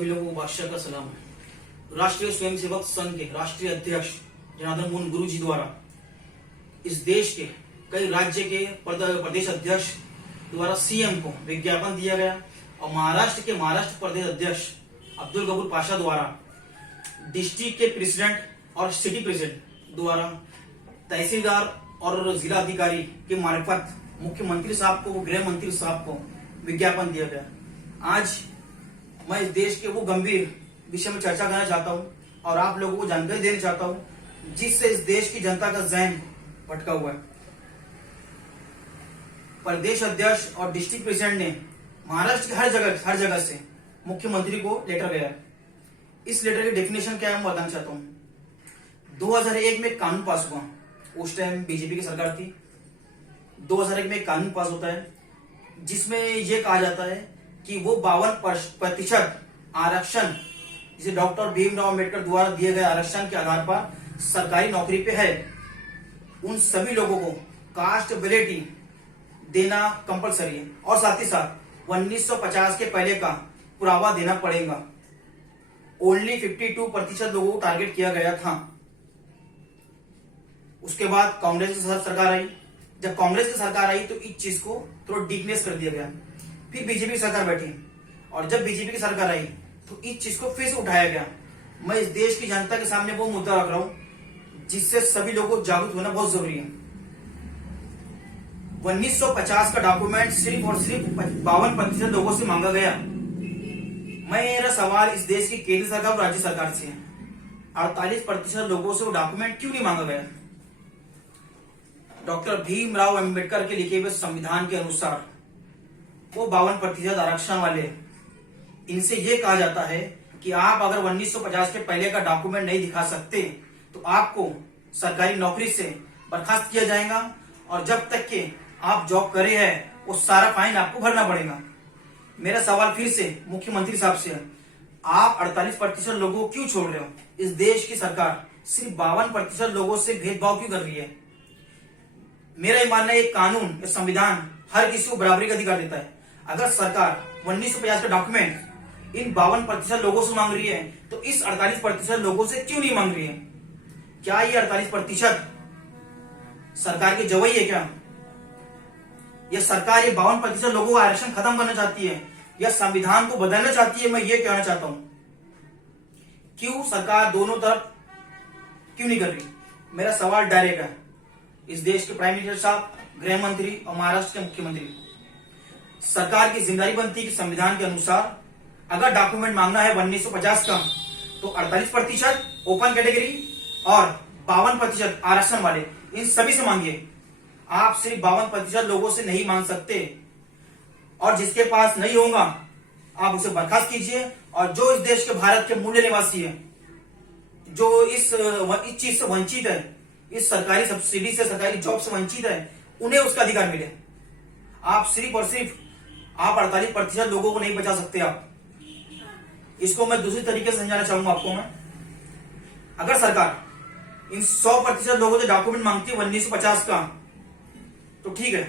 सभी लोगों को बादशाह का सलाम है। राष्ट्रीय स्वयंसेवक संघ के राष्ट्रीय अध्यक्ष जनार्दन मोहन गुरु जी द्वारा इस देश के कई राज्य के प्रदेश अध्यक्ष द्वारा सीएम को विज्ञापन दिया गया और महाराष्ट्र के महाराष्ट्र प्रदेश अध्यक्ष अब्दुल गफूर पाशा द्वारा डिस्ट्रिक्ट के प्रेसिडेंट और सिटी प्रेसिडेंट द्वारा तहसीलदार और जिला अधिकारी के मार्फत मुख्यमंत्री साहब को, गृह मंत्री साहब को विज्ञापन दिया गया। आज मैं इस देश के वो गंभीर विषय में चर्चा करना चाहता हूं और आप लोगों को जानकारी देना चाहता हूं जिससे इस देश की जनता का ज़हन भटका हुआ है। प्रदेश अध्यक्ष और डिस्ट्रिक्ट प्रेसिडेंट ने महाराष्ट्र के हर जगह से मुख्यमंत्री को लेटर गया। इस लेटर की डेफिनेशन क्या है मैं बताना चाहता हूं। 2001 में कानून पास हुआ, उस टाइम बीजेपी की सरकार थी। 2001 में कानून पास होता है जिसमें यह कहा जाता है कि वो 52% आरक्षण जिसे डॉक्टर भीमराव अम्बेडकर द्वारा दिए गए आरक्षण के आधार पर सरकारी नौकरी पे है, उन सभी लोगों को कास्ट वैलिडिटी देना कंपलसरी है और साथ ही साथ 1950 के पहले का पुरावा देना पड़ेगा। ओनली 52% लोगों को टारगेट किया गया था। उसके बाद कांग्रेस की सरकार आई। जब कांग्रेस की सरकार आई तो इस चीज को थोड़ा डीपनेस कर दिया गया। फिर बीजेपी की सरकार बैठी और जब बीजेपी की सरकार आई तो इस चीज को फिर से उठाया गया। मैं इस देश की जनता के सामने वो मुद्दा रख रहा हूं जिससे सभी लोगों को जागरूक होना बहुत जरूरी है। 1950 का डॉक्यूमेंट सिर्फ और सिर्फ 52% लोगों से मांगा गया। मेरा सवाल इस देश की केंद्र सरकार और राज्य सरकार से है, 48% लोगों से वो डॉक्यूमेंट क्यों नहीं मांगा गया? डॉक्टर भीमराव अम्बेडकर के लिखे हुए संविधान के अनुसार वो 52% आरक्षण वाले, इनसे ये कहा जाता है कि आप अगर 1950 के पहले का डॉक्यूमेंट नहीं दिखा सकते तो आपको सरकारी नौकरी से बर्खास्त किया जाएगा और जब तक के आप जॉब करे हैं वो सारा फाइन आपको भरना पड़ेगा। मेरा सवाल फिर से मुख्यमंत्री साहब से है, आप 48% लोगों को क्यों छोड़ रहे हो? इस देश की सरकार सिर्फ 52% लोगों से भेदभाव क्यों कर रही है? मेरा ये मानना है एक कानून, एक संविधान हर किसी को बराबरी का अधिकार देता है। अगर सरकार 1950 का डॉक्यूमेंट इन 52% लोगों से मांग रही है तो इस 48% लोगों से क्यों नहीं मांग रही है? क्या ये 48% सरकार की जवाई है क्या? यह सरकार ये 52% लोगों का आरक्षण खत्म करना चाहती है या संविधान को बदलना चाहती है? मैं ये कहना चाहता हूं, क्यों सरकार दोनों तरफ क्यों नहीं कर रही? मेरा सवाल डायरेक्ट है इस देश के प्राइम मिनिस्टर साहब, गृह मंत्री और महाराष्ट्र के मुख्यमंत्री। सरकार की जिम्मेदारी बनती है कि संविधान के अनुसार अगर डॉक्यूमेंट मांगना है 1950 का तो 48% ओपन कैटेगरी और 52% आरक्षण वाले, इन सभी से मांगिए। आप सिर्फ 52% लोगों से नहीं मांग सकते और जिसके पास नहीं होगा आप उसे बर्खास्त कीजिए और जो इस देश के भारत के मूल निवासी है, जो इस चीज से वंचित है, इस सरकारी सब्सिडी से, सरकारी जॉब से वंचित है, उन्हें उसका अधिकार मिले। आप सिर्फ और सिर्फ आप 48% लोगों को नहीं बचा सकते। आप इसको मैं दूसरी तरीके से समझाना चाहूंगा आपको। मैं अगर सरकार इन 100% लोगों से डॉक्यूमेंट मांगती है 1950 का तो ठीक है,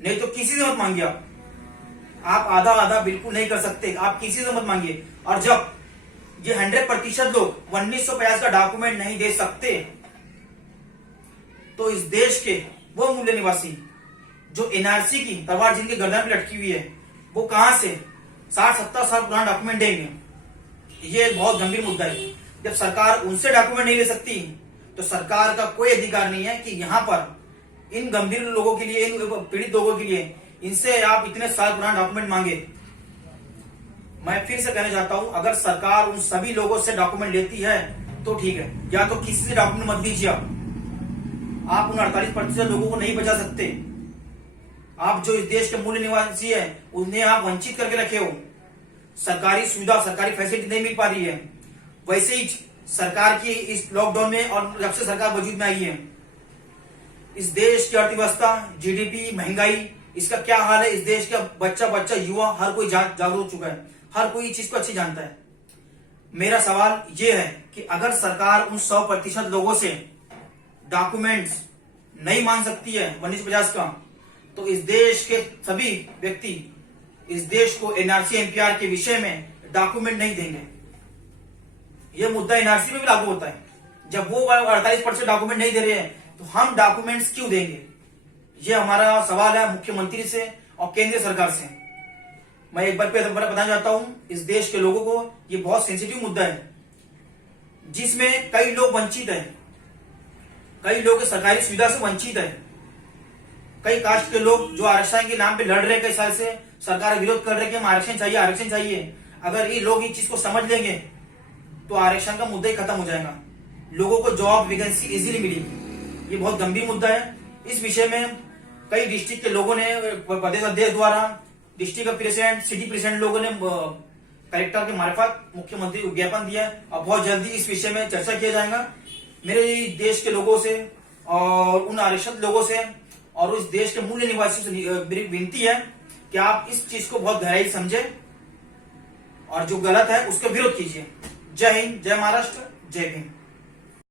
नहीं तो किसी से मत मांगिए। आप आधा आधा बिल्कुल नहीं कर सकते, आप किसी से मत मांगिए। और जब ये 100% लोग 1950 का डॉक्यूमेंट नहीं दे सकते तो इस देश के वो मूल्य निवासी जो एनआरसी की तलवार जिनके गर्दन पे लटकी हुई है, वो कहां से 60-70 साल पुराना डॉक्यूमेंट देंगे? ये एक बहुत गंभीर मुद्दा है। जब सरकार उनसे डॉक्यूमेंट नहीं ले सकती तो सरकार का कोई अधिकार नहीं है कि यहाँ पर इन गंभीर लोगों के लिए, इन पीड़ित लोगों के लिए इनसे आप इतने साल पुराना डॉक्यूमेंट मांगे। मैं फिर से कहना चाहता हूं, अगर सरकार उन सभी लोगों से डॉक्यूमेंट लेती है तो ठीक है, या तो किसी से डॉक्यूमेंट मत लीजिए। आप उन 48% लोगों को नहीं बचा सकते। आप जो इस देश के मूल निवासी है उन्हें आप वंचित करके रखे हो। सरकारी सुविधा, सरकारी फैसिलिटी नहीं मिल पा रही है। वैसे ही सरकार की इस लॉकडाउन में और जब से सरकार वजूद में आई है, इस देश की अर्थव्यवस्था, जीडीपी, महंगाई, इसका क्या हाल है? इस देश का बच्चा युवा हर कोई जागरूक हो चुका है, हर कोई इस चीज को अच्छी जानता है। मेरा सवाल यह है कि अगर सरकार उन 100% लोगों से डॉक्यूमेंट्स नहीं मांग सकती है 1950 का, तो इस देश के सभी व्यक्ति इस देश को एनआरसी एनपीआर के विषय में डॉक्यूमेंट नहीं देंगे। ये मुद्दा एनआरसी में भी लागू होता है। जब वो 48% डॉक्यूमेंट नहीं दे रहे हैं तो हम डॉक्यूमेंट्स क्यों देंगे? ये हमारा सवाल है मुख्यमंत्री से और केंद्र सरकार से। मैं एक बार फिर बताना चाहता हूं, इस देश के लोगों को ये बहुत सेंसिटिव मुद्दा है, जिसमें कई लोग वंचित हैं, कई लोग सरकारी सुविधा से वंचित है, कई कास्ट के लोग जो आरक्षण के नाम पे लड़ रहे हैं कई साल से, सरकार विरोध कर रहे हैं कि हम आरक्षण चाहिए, आरक्षण चाहिए। अगर ये लोग इस चीज को समझ लेंगे तो आरक्षण का मुद्दा ही खत्म हो जाएगा, लोगों को जॉब वैकेंसी इजीली मिलेगी। ये बहुत गंभीर मुद्दा है। इस विषय में कई डिस्ट्रिक्ट के लोगों ने, प्रदेश अध्यक्ष द्वारा, डिस्ट्रिक्ट प्रेसिडेंट, सिटी प्रेसिडेंट लोगों ने कलेक्टर के मार्फत मुख्यमंत्री को ज्ञापन दिया है और बहुत जल्दी इस विषय में चर्चा किया जाएगा। मेरे देश के लोगों से और उन आरक्षित लोगों से और उस देश के मूल निवासियों से मेरी विनती है कि आप इस चीज को बहुत गहराई समझे और जो गलत है उसका विरोध कीजिए। जय हिंद, जय महाराष्ट्र, जय भीम।